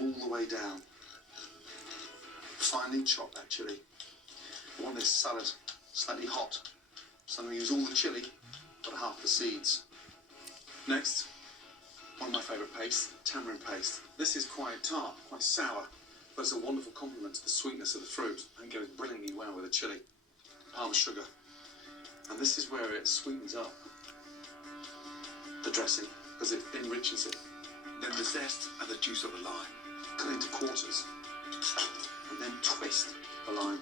all the way down. Finely chop that chilli. You want this salad slightly hot, so I'm going to use all the chilli, but half the seeds. Next, one of my favourite pastes, tamarind paste. This is quite tart, quite sour, but it's a wonderful complement to the sweetness of the fruit and goes brilliantly well with the chilli. Palm sugar. And this is where it sweetens up the dressing, because it enriches it. Then the zest and the juice of the lime. Cut into quarters, and then twist the lime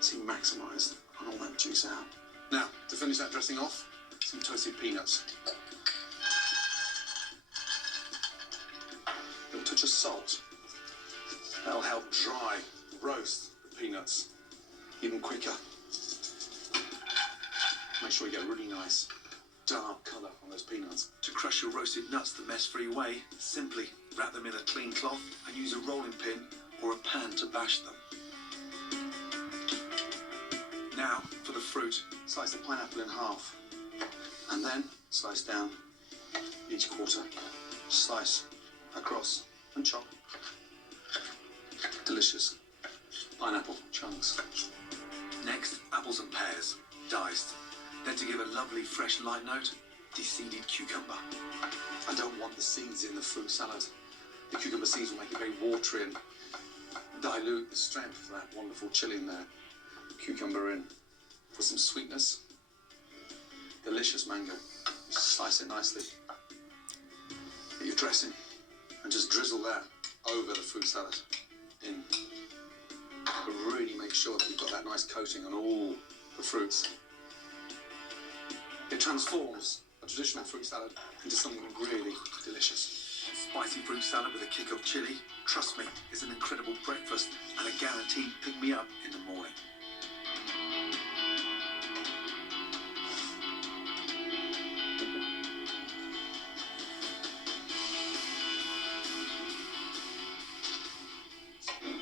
so you maximise all that juice out. Now, to finish that dressing off, some toasted peanuts. A touch of salt. That'll help dry roast the peanuts even quicker. Make sure you get a really nice dark colour on those peanuts. To crush your roasted nuts the mess-free way, simply wrap them in a clean cloth and use a rolling pin or a pan to bash them. Now, for the fruit, slice the pineapple in half and then slice down each quarter. Slice across and chop. Delicious pineapple chunks. Next, apples and pears, diced. Then to give a lovely fresh light note, de-seeded cucumber. I don't want the seeds in the fruit salad. The cucumber seeds will make it very watery and dilute the strength of that wonderful chilli in there. Cucumber in for some sweetness. Delicious mango. Slice it nicely. Get your dressing and just drizzle that over the fruit salad in. But really make sure that you've got that nice coating on all the fruits. It transforms a traditional fruit salad into something really delicious. Spicy fruit salad with a kick of chilli, trust me, is an incredible breakfast and a guaranteed pick-me-up in the morning.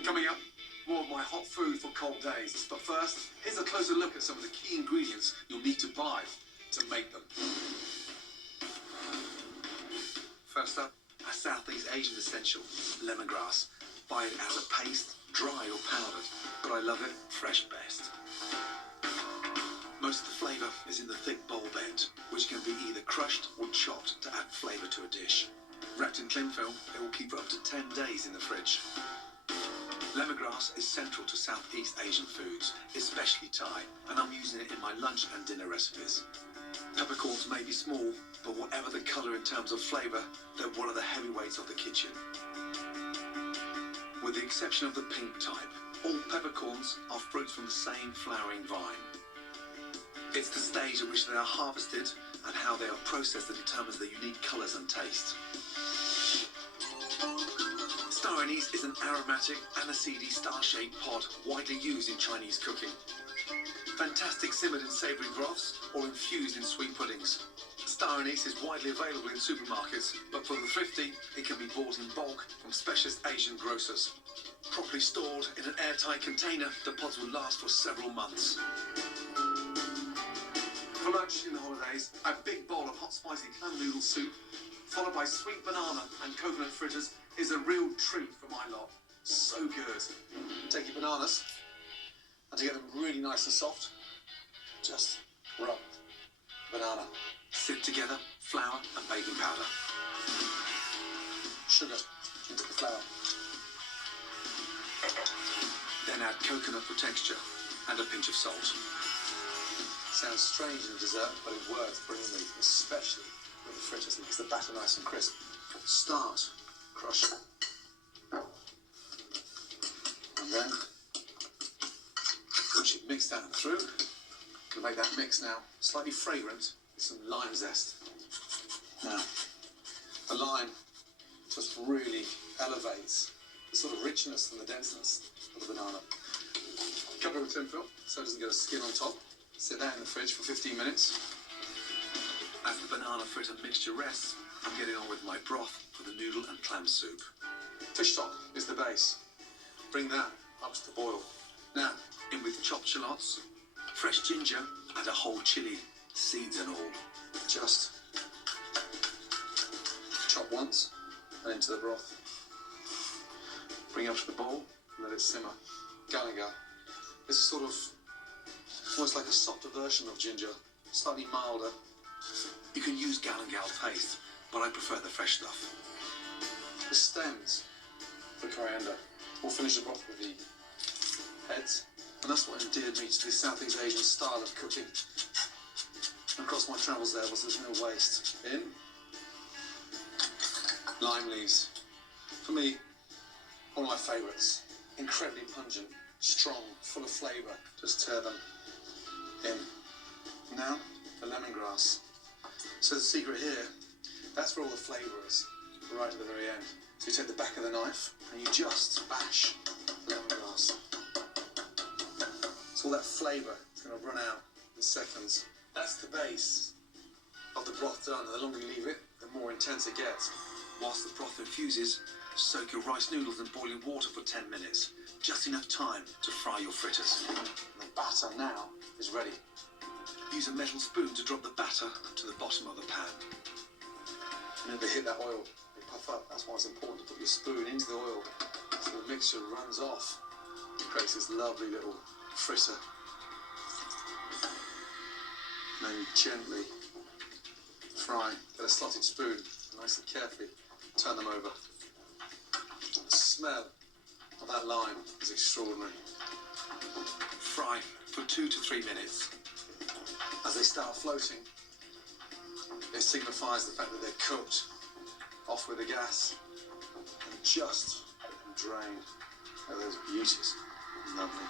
Coming up, more of my hot food for cold days. But first, here's a closer look at some of the key ingredients you'll need to buy to make them. First up, a Southeast Asian essential, lemongrass. Buy it as a paste, dry or powdered, but I love it fresh best. Most of the flavour is in the thick bulb end, which can be either crushed or chopped to add flavour to a dish. Wrapped in cling film, it will keep for up to 10 days in the fridge. Lemongrass is central to Southeast Asian foods, especially Thai, and I'm using it in my lunch and dinner recipes. Peppercorns may be small, but whatever the colour in terms of flavour, they're one of the heavyweights of the kitchen. With the exception of the pink type, all peppercorns are fruits from the same flowering vine. It's the stage at which they are harvested and how they are processed that determines their unique colours and taste. Star anise is an aromatic, aniseedy, star-shaped pod widely used in Chinese cooking. Fantastic simmered in savoury broths or infused in sweet puddings. Star anise is widely available in supermarkets, but for the thrifty, it can be bought in bulk from specialist Asian grocers. Properly stored in an airtight container, the pods will last for several months. For lunch in the holidays, a big bowl of hot spicy clam noodle soup, followed by sweet banana and coconut fritters, is a real treat for my lot. So good. Take your bananas, and to get them really nice and soft, just rub banana. Sift together flour and baking powder. Sugar into the flour. Then add coconut for texture and a pinch of salt. Sounds strange in a dessert, but it works brilliantly, especially with the fritters. It makes the batter nice and crisp. Start crushing. And then, once you've mixed that through, you can make that mix now slightly fragrant with some lime zest. Now, the lime just really elevates the sort of richness and the denseness of the banana. Cover it with tin foil so it doesn't get a skin on top. Sit that in the fridge for 15 minutes. As the banana fritter mixture rests, I'm getting on with my broth for the noodle and clam soup. Fish stock is the base. Bring that up to the boil. Now, in with chopped shallots, fresh ginger, and a whole chilli, seeds and all. Just chop once and into the broth. Bring it up to the bowl and let it simmer. Galangal is sort of almost like a softer version of ginger, slightly milder. You can use galangal paste, but I prefer the fresh stuff. The stems for coriander. We'll finish the broth with the heads, and that's what endeared me to the Southeast Asian style of cooking. Across my travels there was there's no waste. In lime leaves. For me, one of my favourites. Incredibly pungent, strong, full of flavour. Just tear them in. Now, the lemongrass. So the secret here, that's where all the flavour is, right at the very end. So you take the back of the knife and you just bash the lemongrass. So all that flavour is going to run out in seconds. That's the base of the broth done. The longer you leave it, the more intense it gets. Whilst the broth infuses, soak your rice noodles in boiling water for 10 minutes. Just enough time to fry your fritters. And the batter now is ready. Use a metal spoon to drop the batter to the bottom of the pan. Whenever they hit that oil, they puff up. That's why it's important to put your spoon into the oil so the mixture runs off. It creates this lovely little fritter. And then gently fry. Get a slotted spoon, nice and carefully turn them over. The smell of that lime is extraordinary. Fry for 2 to 3 minutes. As they start floating, it signifies the fact that they're cooked. Off with the gas and just drain. Oh, those beauties. Lovely.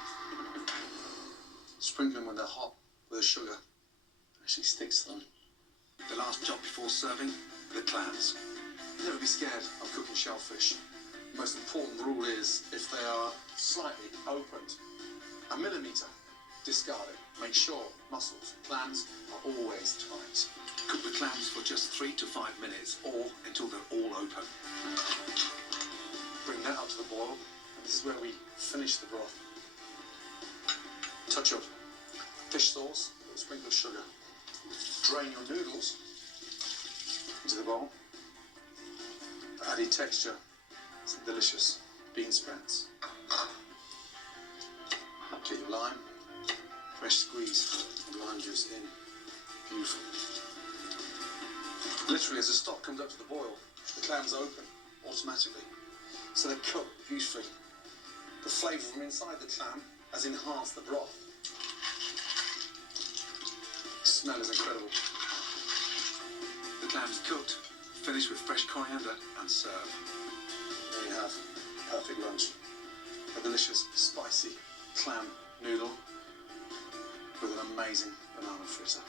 Sprinkle them when they're hot with the sugar. Actually sticks to them. The last job before serving, the clams. Never be scared of cooking shellfish. The most important rule is if they are slightly opened, a millimetre, discard it. Make sure mussels, clams are always tight. Cook the clams for just 3 to 5 minutes or until they're all open. Bring that up to the boil, and this is where we finish the broth. Touch of fish sauce, a sprinkle of sugar. Drain your noodles into the bowl. The added texture, some delicious bean sprouts. Get your lime, fresh squeeze of lime juice in. Beautiful. Literally, as the stock comes up to the boil, the clams open automatically. So they're cooked beautifully. The flavour from inside the clam has enhanced the broth. The smell is incredible. The clam's cooked, finish with fresh coriander and serve. There you have a perfect lunch. A delicious, spicy clam noodle with an amazing banana fritter.